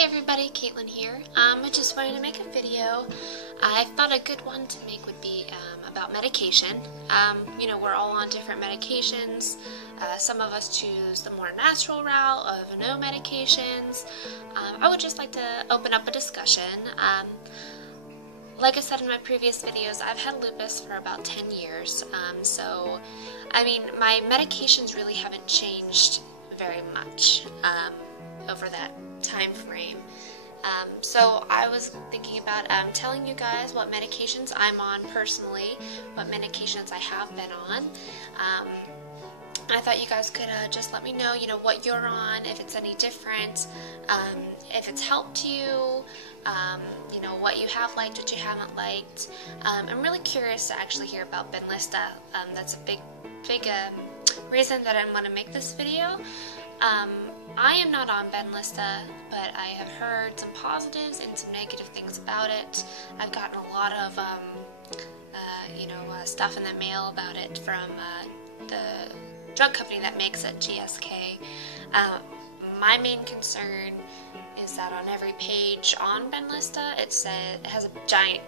Hey everybody, Caitlin here. I just wanted to make a video. I thought a good one to make would be about medication. You know, we're all on different medications. Some of us choose the more natural route of no medications. I would just like to open up a discussion. Like I said in my previous videos, I've had lupus for about 10 years. So, I mean, my medications really haven't changed very much over that time frame. So I was thinking about telling you guys what medications I'm on personally, what medications I have been on. I thought you guys could just let me know, you know, what you're on, if it's any different, if it's helped you, you know, what you have liked, what you haven't liked. I'm really curious to actually hear about Benlysta. That's a big reason that I want to make this video. I am not on Benlysta, but I have heard some positives and some negative things about it. I've gotten a lot of, you know, stuff in the mail about it from the drug company that makes it, GSK. My main concern is that on every page on Benlysta, it has a giant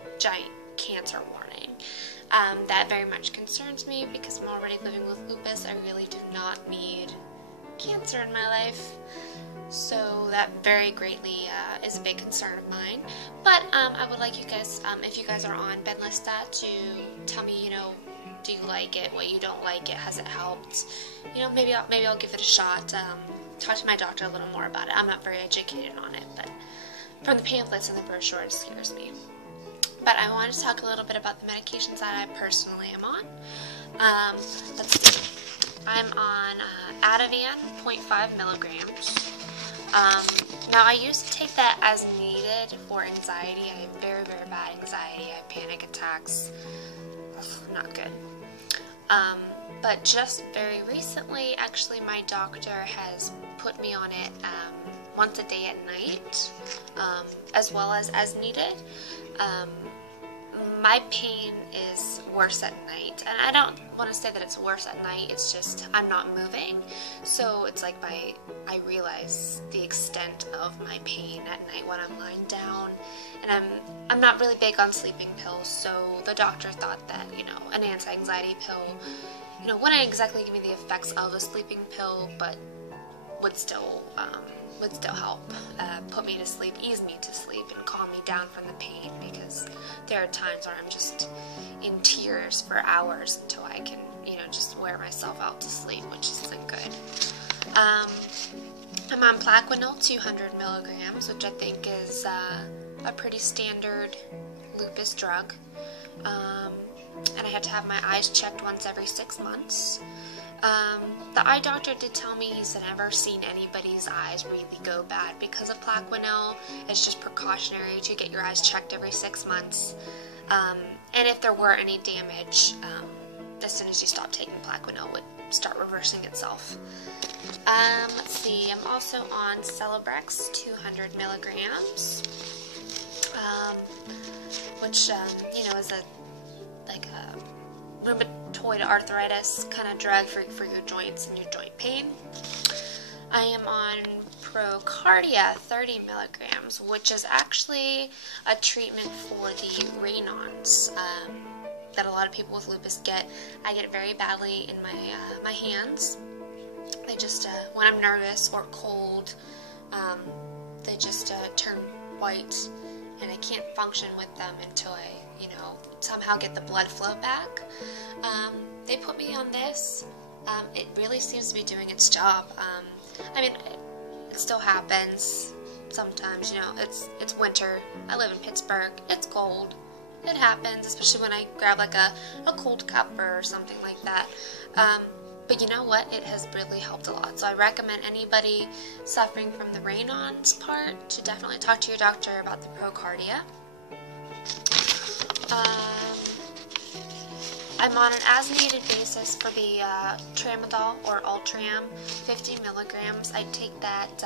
cancer warning. That very much concerns me because I'm already living with lupus. I really do not need cancer in my life, so that very greatly is a big concern of mine. But I would like you guys, if you guys are on Benlysta, to tell me, you know, do you like it, what you don't like it, has it helped? You know, maybe I'll give it a shot. Talk to my doctor a little more about it. I'm not very educated on it, but from the pamphlets and the brochure, it scares me. But I wanted to talk a little bit about the medications that I personally am on. Let's see. I'm on Ativan, 0.5 milligrams. Now, I used to take that as needed for anxiety. I have very bad anxiety. I have panic attacks. Ugh, not good. But just very recently, actually, my doctor has put me on it once a day at night, as well as needed. My pain is worse at night, and I don't want to say that it's worse at night, it's just I'm not moving, so it's like I realize the extent of my pain at night when I'm lying down, and I'm not really big on sleeping pills, so the doctor thought that, you know, an anti-anxiety pill, you know, wouldn't exactly give me the effects of a sleeping pill, but would still help put me to sleep, ease me to sleep, and calm me down from the pain, because there are times where I'm just in tears for hours until I can, you know, just wear myself out to sleep, which isn't good. I'm on Plaquenil, 200 milligrams, which I think is a pretty standard lupus drug. And I had to have my eyes checked once every 6 months. The eye doctor did tell me he's never seen anybody's eyes really go bad because of Plaquenil. It's just precautionary to get your eyes checked every 6 months. And if there were any damage, as soon as you stop taking Plaquenil, it would start reversing itself. Let's see, I'm also on Celebrex, 200 milligrams, which, you know, is a rheumatoid arthritis kind of drug for your joints and your joint pain. I am on Procardia, 30 milligrams, which is actually a treatment for the Raynaud's that a lot of people with lupus get. I get it very badly in my hands. They just, when I'm nervous or cold, they just turn white, and I can't function with them until I, you know, somehow get the blood flow back. They put me on this. It really seems to be doing its job. I mean, it still happens sometimes, you know, it's winter. I live in Pittsburgh. It's cold. It happens, especially when I grab like a cold cup or something like that. But you know what? It has really helped a lot. So I recommend anybody suffering from the Raynaud's part to definitely talk to your doctor about the Procardia. I'm on an as-needed basis for the tramadol or Ultram, 50 milligrams. I take that.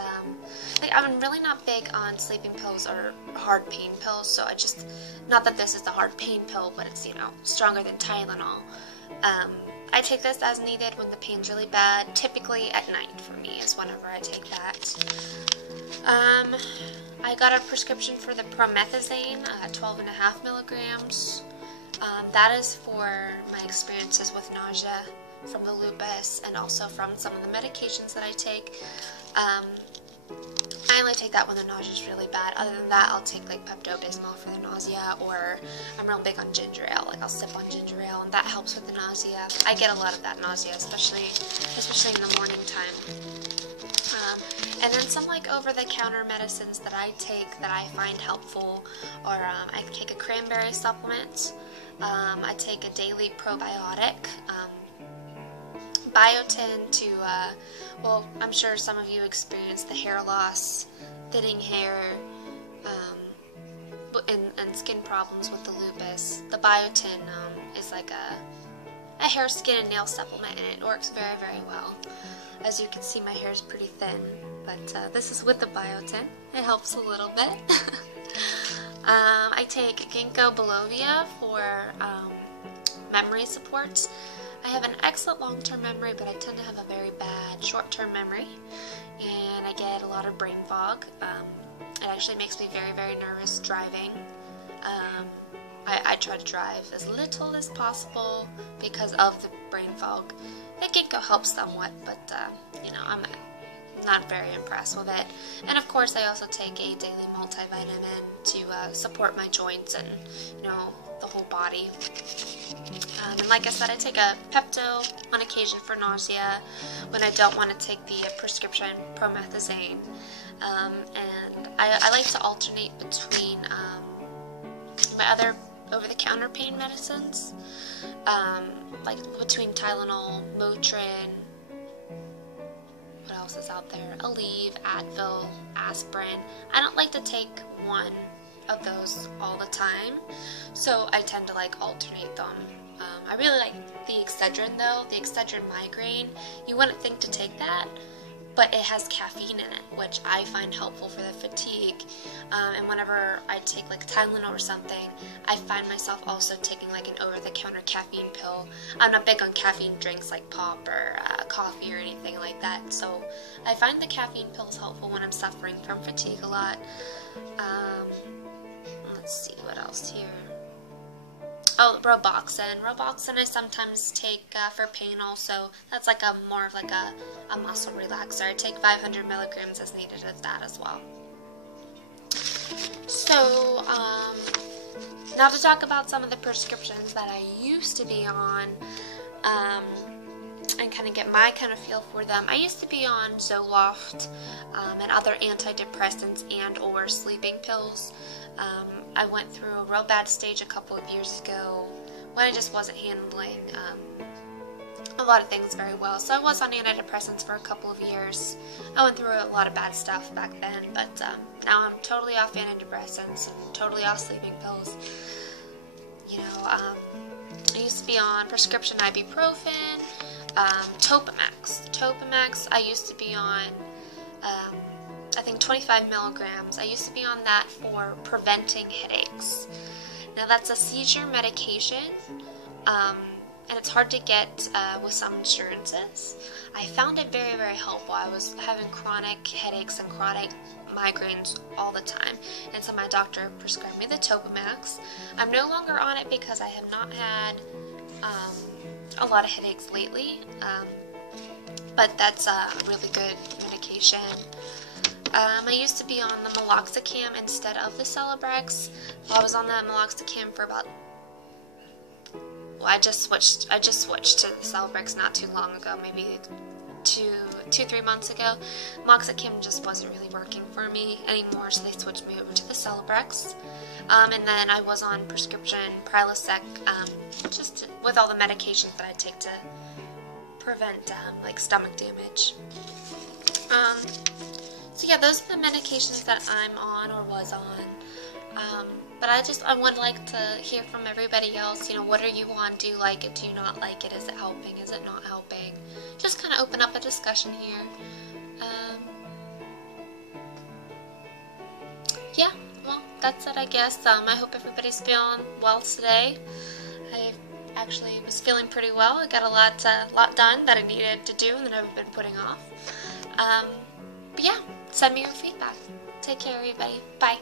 I'm really not big on sleeping pills or hard pain pills, so I just, not that this is the hard pain pill, but it's, you know, stronger than Tylenol. I take this as needed when the pain's really bad. Typically at night for me is whenever I take that. I got a prescription for the Promethazine, 12.5 milligrams. That is for my experiences with nausea from the lupus and also from some of the medications that I take. I only take that when the nausea is really bad. Other than that, I'll take like Pepto-Bismol for the nausea, or I'm real big on ginger ale. Like I'll sip on ginger ale, and that helps with the nausea. I get a lot of that nausea, especially in the morning time. And then some like over-the-counter medicines that I take that I find helpful are I take a cranberry supplement. I take a daily probiotic. Biotin to, well, I'm sure some of you experience the hair loss, thinning hair, and skin problems with the lupus. The Biotin is like a hair, skin, and nail supplement, and it works very, very well. As you can see, my hair is pretty thin, but this is with the Biotin. It helps a little bit. I take Ginkgo Biloba for memory support. I have an excellent long-term memory, but I tend to have a very bad short-term memory, and I get a lot of brain fog. It actually makes me very, very nervous driving. I try to drive as little as possible because of the brain fog. The Ginkgo helps somewhat, but you know, I'm not very impressed with it. And of course, I also take a daily multivitamin to support my joints and, you know, the whole body. And like I said, I take a Pepto on occasion for nausea when I don't want to take the prescription Promethazine. And I like to alternate between my other over-the-counter pain medicines, like between Tylenol, Motrin, what else is out there? Aleve, Advil, aspirin. I don't like to take one of those all the time, so I tend to like alternate them. I really like the Excedrin though, the Excedrin migraine. You wouldn't think to take that, but it has caffeine in it, which I find helpful for the fatigue. And whenever I take like Tylenol or something, I find myself also taking like an over-the-counter caffeine pill. I'm not big on caffeine drinks like pop or coffee or anything like that, so I find the caffeine pills helpful when I'm suffering from fatigue a lot. Let's see what else here. Oh, Roboxin. Roboxin I sometimes take for pain also. That's like more of like a muscle relaxer. I take 500 milligrams as needed of that as well. So, now to talk about some of the prescriptions that I used to be on, and kind of get my kind of feel for them. I used to be on Zoloft and other antidepressants and or sleeping pills. I went through a real bad stage a couple of years ago when I just wasn't handling a lot of things very well. So I was on antidepressants for a couple of years. I went through a lot of bad stuff back then, but now I'm totally off antidepressants and totally off sleeping pills. You know, I used to be on prescription ibuprofen, Topamax. Topamax I used to be on I think 25 milligrams. I used to be on that for preventing headaches. Now that's a seizure medication, and it's hard to get with some insurances. I found it very, very helpful. I was having chronic headaches and chronic migraines all the time, and so my doctor prescribed me the Topamax. I'm no longer on it because I have not had a lot of headaches lately, but that's a really good medication. I used to be on the meloxicam instead of the Celebrex. I was on the meloxicam for about, well, I just switched to the Celebrex not too long ago, maybe 2-3 months ago. Meloxicam just wasn't really working for me anymore, so they switched me over to the Celebrex. And then I was on prescription Prilosec, just with all the medications that I take to prevent like stomach damage. So yeah, those are the medications that I'm on or was on. But I would like to hear from everybody else. You know, what are you on? Do you like it? Do you not like it? Is it helping? Is it not helping? Just kind of open up a discussion here. Yeah, well, that's it, I guess. I hope everybody's feeling well today. I actually was feeling pretty well. I got a lot done that I needed to do and that I've been putting off. But yeah, send me your feedback. Take care, everybody. Bye.